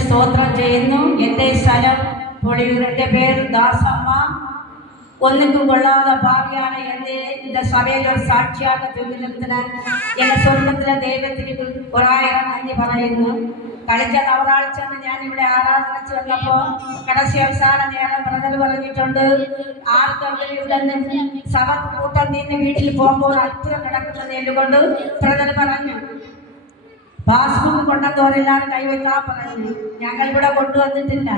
സ്തോത്രം ചെയ്യുന്നു. എന്റെ സ്ഥലം പൊളിയൂരിന്റെ പേര് ദാസമ്മ. ഒന്നിക്കും കൊള്ളാതെ ഭാവിയാണ് എന്റെ എന്റെ സഭയിൽ ഒരു സാക്ഷിയാക ജീവിതത്തിന് എന്റെ സ്വന്തത്തിലെ ദൈവത്തിന് ഒരായിരം നന്ദി പറയുന്നു. കളിച്ച നവറാഴ്ച ഞാൻ ഇവിടെ ആരാധനച്ച് വന്നപ്പോൾ കടശി അവസാന നേരം പ്രതൽ പറഞ്ഞിട്ടുണ്ട്. ആർക്കും സഭ കൂട്ടം നിന്ന് വീട്ടിൽ പോകുമ്പോൾ അത്ഭുതം കിടക്കുന്നത് കൊണ്ട് ബ്രദർ പറഞ്ഞു. പാസ്ബുക്ക് കൊണ്ടുവന്നവരെല്ലാവരും കൈവച്ചാ പറഞ്ഞു ഞങ്ങൾ ഇവിടെ കൊണ്ടുവന്നിട്ടില്ല.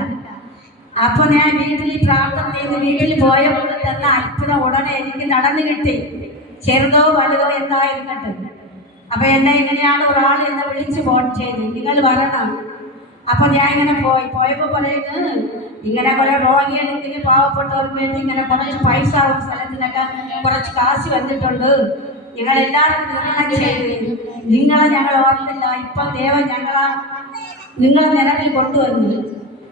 അപ്പൊ ഞാൻ വീട്ടിൽ പ്രാർത്ഥന ചെയ്ത് വീട്ടിൽ പോയപ്പോൾ തന്നെ അത്ഭുതം ഉടനെ എനിക്ക് നടന്നു കിട്ടി. ചെറുതോ വലുതോ എന്തായിരുന്നിട്ട്. അപ്പൊ എന്നെ ഇങ്ങനെയാണ് ഒരാൾ എന്നെ വിളിച്ച് ഫോൺ ചെയ്ത്. നിങ്ങൾ വരണം. അപ്പൊ ഞാൻ ഇങ്ങനെ പോയി. പോയപ്പോ പറയുന്നത് ഇങ്ങനെ കുറെ രോഗികൾക്ക് പാവപ്പെട്ടവർക്ക് വേണ്ടി ഇങ്ങനെ കുറച്ച് പൈസ സ്ഥലത്തിനൊക്കെ കുറച്ച് കാശ് വന്നിട്ടുണ്ട്. ഞങ്ങൾ എല്ലാവരും നിർമ്മണം ചെയ്ത് നിങ്ങളെ ഞങ്ങൾ ഓർത്തില്ല. ഇപ്പൊ ദൈവം ഞങ്ങളാ നിങ്ങളെ നിലവിൽ കൊണ്ടുവന്നു.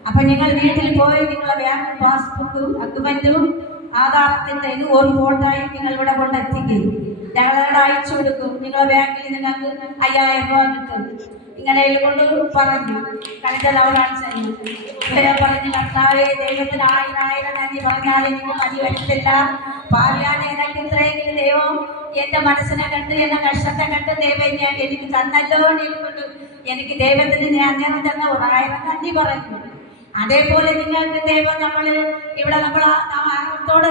അപ്പൊ നിങ്ങൾ വീട്ടിൽ പോയി നിങ്ങളെ ബാങ്ക് പാസ്ബുക്കും അഗ്രിമെന്റും ആധാരത്തിന്റെ ഇത് ഒരു ഫോട്ടോയും നിങ്ങൾ ഇവിടെ കൊണ്ടെത്തിക്കും ഞങ്ങളവിടെ അയച്ചു കൊടുക്കും. നിങ്ങളെ ബാങ്കിൽ നിങ്ങൾക്ക് അയ്യായിരം രൂപ കിട്ടും. ഇങ്ങനെ കൊണ്ട് പറഞ്ഞു. കണ്ടത് ലവറാഴ്ച ഇവരെ പറഞ്ഞു കർത്താവേ ദൈവത്തിന് ആയിരം ആയിരം നന്ദി പറഞ്ഞാൽ എനിക്ക് മതി വരത്തില്ല. പാവിയാനെ എനിക്ക് ഇത്രയെങ്കിലും ദൈവം എന്റെ മനസ്സിനെ കണ്ട് എന്റെ കഷ്ടത്തെ കണ്ട് ദൈവം ഞാൻ എനിക്ക് തന്നല്ലോ എനിക്ക് ദൈവത്തിന് ഞാൻ അന്നേരം തന്ന ഒരായിരം നന്ദി പറഞ്ഞു. അതേപോലെ നിങ്ങൾക്ക് ദൈവം നമ്മൾ ഇവിടെ നമ്മൾ ആർത്തോടെ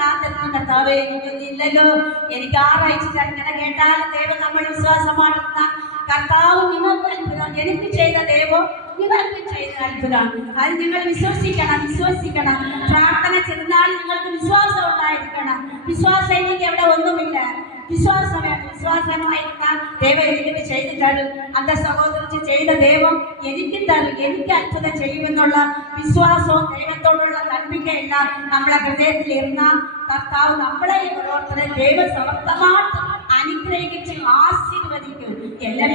കാത്തിരുന്ന കർത്താവേ എനിക്കൊന്നും ഇല്ലല്ലോ. എനിക്ക് ആറാഴ്ച ഇങ്ങനെ കേട്ടാൽ ദൈവം നമ്മൾ വിശ്വാസമാണെന്ന കർത്താവ് നിങ്ങൾക്ക് അത്ഭുതം എനിക്ക് ചെയ്ത ദൈവം നിങ്ങൾക്ക് ചെയ്ത അത്ഭുതം. അത് നിങ്ങൾ വിശ്വസിക്കണം വിശ്വസിക്കണം. പ്രാർത്ഥന ചെന്നാൽ നിങ്ങൾക്ക് വിശ്വാസം ഉണ്ടായിരിക്കണം. വിശ്വാസം എനിക്ക് എവിടെ ഒന്നുമില്ല. വിശ്വാസം വേണം വിശ്വാസമായിരുന്ന ദൈവം എനിക്ക് ചെയ്തു തരും. അന്റെ സഹോദരിച്ച് ചെയ്ത ദൈവം എനിക്ക് തരും എനിക്ക് അത്ഭുതം ചെയ്യുമെന്നുള്ള വിശ്വാസവും ദൈവത്തോടുള്ള നമ്പിക്കയെല്ലാം നമ്മളെ ഹൃദയത്തിൽ ഇരുന്ന കർത്താവ് നമ്മളെ ദൈവ സമർത്ഥമായിട്ട് അനുഗ്രഹിച്ച് ആശീർവദിക്കും എല്ലാ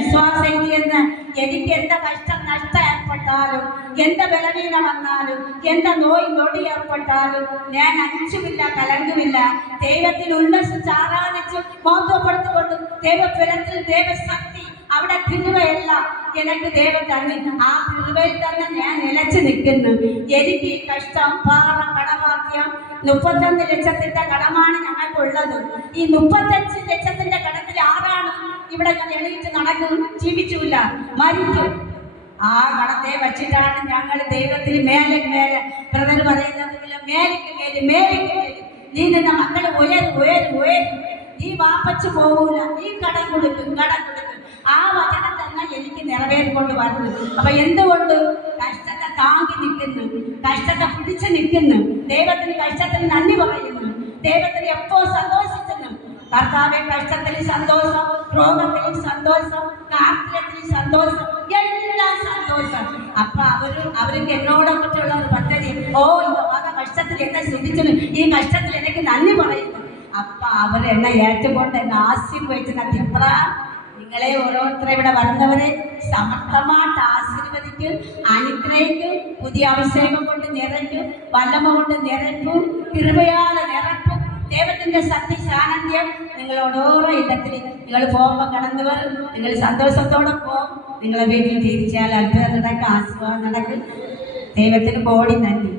വിശ്വാസം എന്ന് എനിക്ക് എന്താ കഷ്ടം നഷ്ടം ഏർപ്പെട്ടാലും എന്താ ബലവീന വന്നാലും എന്താ നോയി നൊടി ഏർപ്പെട്ടാലും ഞാൻ അഞ്ചുമില്ല കലങ്കുമില്ല ദൈവത്തിൽ ഉല്ലസിച്ച് ആരാധിച്ച് ബോധപ്പെടുത്തിക്കൊണ്ട് ദൈവഫലത്തിൽ ദൈവശക്തി അവിടെ കൃപയല്ല എനിക്ക് ദൈവം തന്നെ ആ കൃപയിൽ തന്നെ ഞാൻ നിലച്ചു നിൽക്കുന്നു. എനിക്ക് ഈ കഷ്ടം പാറ കടമാദ്യം മുപ്പത്തൊന്ന് ലക്ഷത്തിന്റെ കടമാണ് ഞങ്ങൾക്കുള്ളത്. ഈ മുപ്പത്തഞ്ച് ലക്ഷത്തിന്റെ ആരാണ് ഇവിടെ എണീറ്റ് നടക്കും ജീവിച്ചില്ല മരിക്കും. ആ ഗണത്തെ വച്ചിട്ടാണ് ഞങ്ങൾ ദൈവത്തിൽ മേലെ മേലെ ബ്രദർ പറയുന്നതെങ്കിലും മേലേക്ക് മേലെ മേലേക്ക് മേലെ നീ നിന്റെ മക്കളെ ഉയരും ഉയരും ഉയരും. നീ വാപ്പച്ചു പോകൂല നീ കടം കൊടുക്കും കടം കൊടുക്കും. ആ വചനം തന്നെ എനിക്ക് നിറവേറിക്കൊണ്ട് വരുന്നു അപ്പൊ എന്തുകൊണ്ട്? കഷ്ടത്തെ താങ്ങി നിൽക്കുന്നു. കഷ്ടത്തെ പിടിച്ചു നിൽക്കുന്നു. ദൈവത്തിന് കഷ്ടത്തിന് നന്ദി പറയുന്നു. ദൈവത്തിന് എപ്പോ കർത്താവെ കഷ്ടത്തിൽ സന്തോഷം രോഗത്തിൽ സന്തോഷം കാർത്തികത്തിൽ സന്തോഷം എല്ലാം സന്തോഷം. അപ്പൊ അവർ അവർക്ക് എന്നോടൊക്കെയുള്ള ഒരു പദ്ധതി ഓ ഇവ കഷ്ടത്തിൽ എന്നെ ശ്രദ്ധിച്ചു ഈ കഷ്ടത്തിൽ എനിക്ക് നന്ദി പറയുന്നു. അപ്പൊ അവർ എന്നെ ഏറ്റുകൊണ്ട് എന്നെ ആശീർവദിച്ച തിപ്ര നിങ്ങളെ ഓരോരുത്തരെ ഇവിടെ വരുന്നവരെ സമർത്ഥമായിട്ട് ആശീർവദിക്കും അനുഗ്രഹിക്കും പുതിയ അഭിഷേകം കൊണ്ട് നിറയ്ക്കും വല്ലമ കൊണ്ട് നിറയ്ക്കും കൃപയാലെ നിറയ്ക്കും ദൈവത്തിന്റെ സത്യ സാന്നിധ്യം നിങ്ങളോട് ഓരോ ഇടത്തിൽ നിങ്ങൾ പോകുമ്പോൾ കടന്നു വരും. നിങ്ങൾ സന്തോഷത്തോടെ പോകും. നിങ്ങളെ വീട്ടിൽ തിരിച്ചാൽ അത്ഭുതം നടക്കും ആസ്വാദം നടക്കും. ദൈവത്തിന് ബോഡി നന്ദി.